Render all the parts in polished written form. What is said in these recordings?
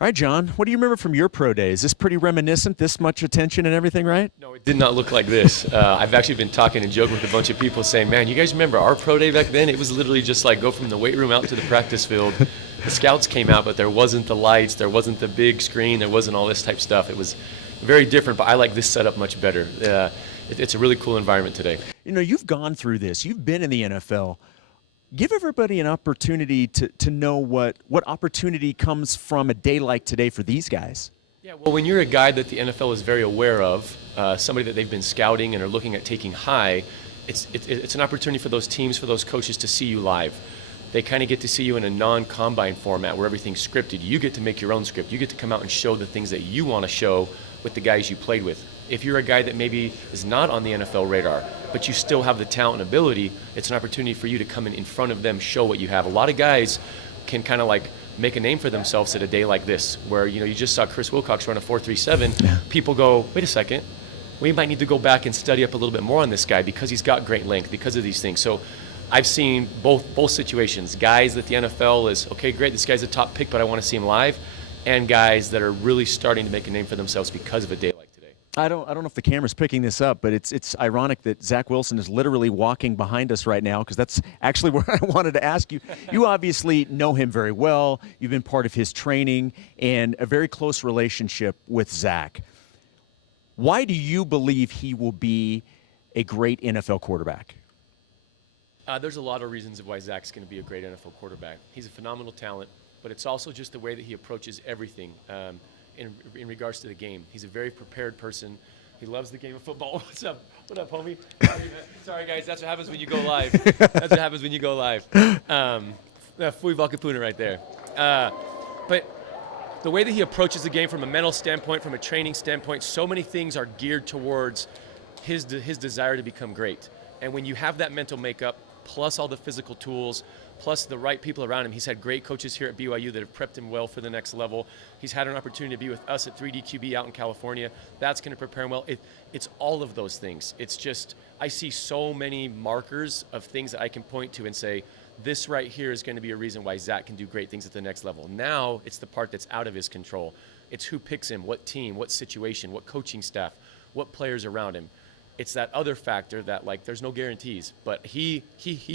All right, John, what do you remember from your pro days? Is this pretty reminiscent, this much attention and everything, right? No, it did not look like this. I've actually been talking and joking with a bunch of people saying, man, you guys remember our pro day back then? It was literally just like go from the weight room out to the practice field. The scouts came out, but there wasn't the lights, there wasn't the big screen, there wasn't all this type stuff. It was very different, but I like this setup much better. It's a really cool environment today. You know, you've gone through this. You've been in the NFL. Give everybody an opportunity to know what opportunity comes from a day like today for these guys. Yeah, well, when you're a guy that the NFL is very aware of, somebody that they've been scouting and are looking at taking high, it's an opportunity for those teams, for those coaches to see you live. They kind of get to see you in a non-combine format where everything's scripted. You get to make your own script. You get to come out and show the things that you want to show with the guys you played with. If you're a guy that maybe is not on the NFL radar, but you still have the talent and ability, it's an opportunity for you to come in front of them, show what you have. A lot of guys can kind of like make a name for themselves at a day like this, where you just saw Chris Wilcox run a 4.37. Yeah. People go, wait a second, we might need to go back and study up a little bit more on this guy because he's got great length, because of these things. So I've seen both situations. Guys that the NFL is, okay, great, this guy's a top pick, but I want to see him live, and guys that are really starting to make a name for themselves because of a day like today. I don't know if the camera's picking this up, but it's ironic that Zach Wilson is literally walking behind us right now, because that's actually where I wanted to ask you. You obviously know him very well. You've been part of his training and a very close relationship with Zach. Why do you believe he will be a great NFL quarterback? There's a lot of reasons why Zach's going to be a great NFL quarterback. He's a phenomenal talent, but it's also just the way that he approaches everything. In regards to the game, he's a very prepared person. He loves the game of football. What's up? What up, homie? Sorry, guys. That's what happens when you go live. That's what happens when you go live. Fui Valkapuna right there. But the way that he approaches the game from a mental standpoint, from a training standpoint, so many things are geared towards his desire to become great. And when you have that mental makeup, plus all the physical tools, plus the right people around him. He's had great coaches here at BYU that have prepped him well for the next level. He's had an opportunity to be with us at 3DQB out in California. That's going to prepare him well. It's all of those things. It's just, I see so many markers of things that I can point to and say, this right here is going to be a reason why Zach can do great things at the next level. Now it's the part that's out of his control. It's who picks him, what team, what situation, what coaching staff, what players around him. It's that other factor that, like, there's no guarantees, but he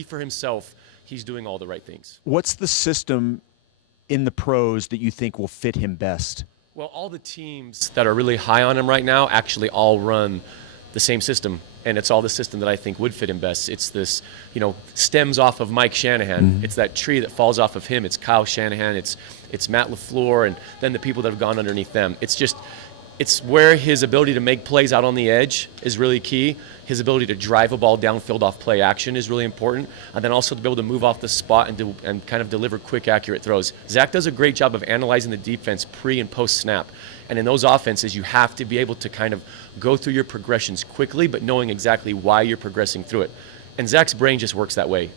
for himself, he's doing all the right things. What's the system in the pros that you think will fit him best? Well, all the teams that are really high on him right now actually all run the same system, and it's all the system that I think would fit him best. It's this, stems off of Mike Shanahan. Mm-hmm. It's that tree that falls off of him. It's Kyle Shanahan. It's Matt LaFleur, and then the people that have gone underneath them. It's where his ability to make plays out on the edge is really key. His ability to drive a ball downfield off play action is really important. And then also to be able to move off the spot and kind of deliver quick, accurate throws. Zach does a great job of analyzing the defense pre and post snap. And in those offenses, you have to be able to kind of go through your progressions quickly, but knowing exactly why you're progressing through it. And Zach's brain just works that way.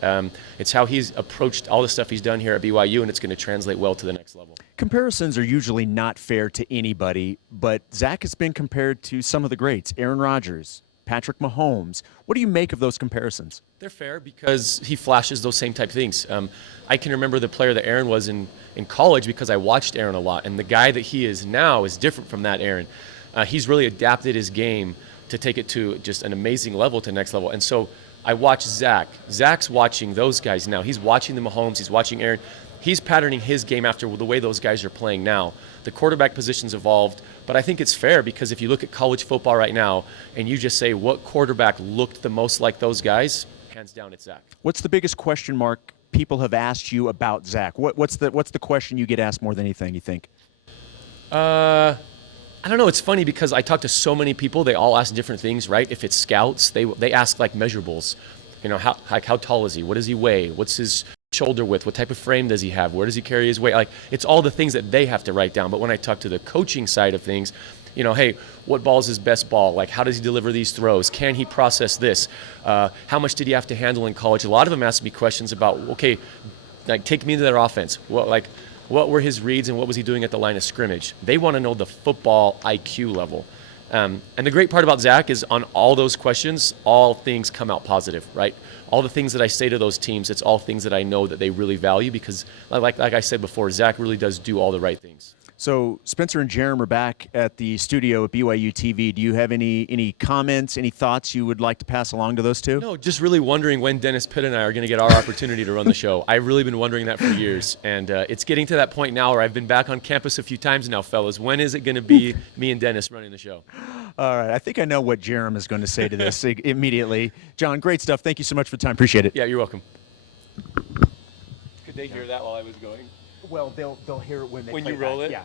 It's how he's approached all the stuff he's done here at BYU, and it's going to translate well to the next level. Comparisons are usually not fair to anybody, but Zach has been compared to some of the greats, Aaron Rodgers, Patrick Mahomes. What do you make of those comparisons? They're fair because he flashes those same type things. I can remember the player that Aaron was in college because I watched Aaron a lot, and the guy that he is now is different from that Aaron. He's really adapted his game to take it to just an amazing level, to the next level. And so I watch Zach. Zach's watching those guys now. He's watching the Mahomes. He's watching Aaron. He's patterning his game after the way those guys are playing now. The quarterback position's evolved, but I think it's fair because if you look at college football right now and you just say what quarterback looked the most like those guys, hands down it's Zach. What's the biggest question mark people have asked you about Zach? What's the question you get asked more than anything, you think? I don't know. It's funny because I talk to so many people. They all ask different things, right? If it's scouts, they ask like measurables. How tall is he? What does he weigh? What's his shoulder width? What type of frame does he have? Where does he carry his weight? Like, it's all the things that they have to write down. But when I talk to the coaching side of things, hey, what ball is his best ball? Like, how does he deliver these throws? Can he process this? How much did he have to handle in college? A lot of them ask me questions about, okay, like, take me to their offense. What were his reads and what was he doing at the line of scrimmage? They want to know the football IQ level. And the great part about Zach is on all those questions, all things come out positive, right? All the things that I say to those teams, it's all things that I know that they really value because, like I said before, Zach really does do all the right things. So Spencer and Jerem are back at the studio at BYU TV. Do you have any comments, any thoughts you would like to pass along to those two? No, just really wondering when Dennis Pitt and I are going to get our opportunity to run the show. I've really been wondering that for years, and it's getting to that point now where I've been back on campus a few times now, fellas. When is it going to be me and Dennis running the show? All right. I think I know what Jerem is going to say to this immediately. John, great stuff. Thank you so much for the time. Appreciate it. Yeah, you're welcome. Could they hear that while I was going? Well, they'll hear it when you roll it? Yeah.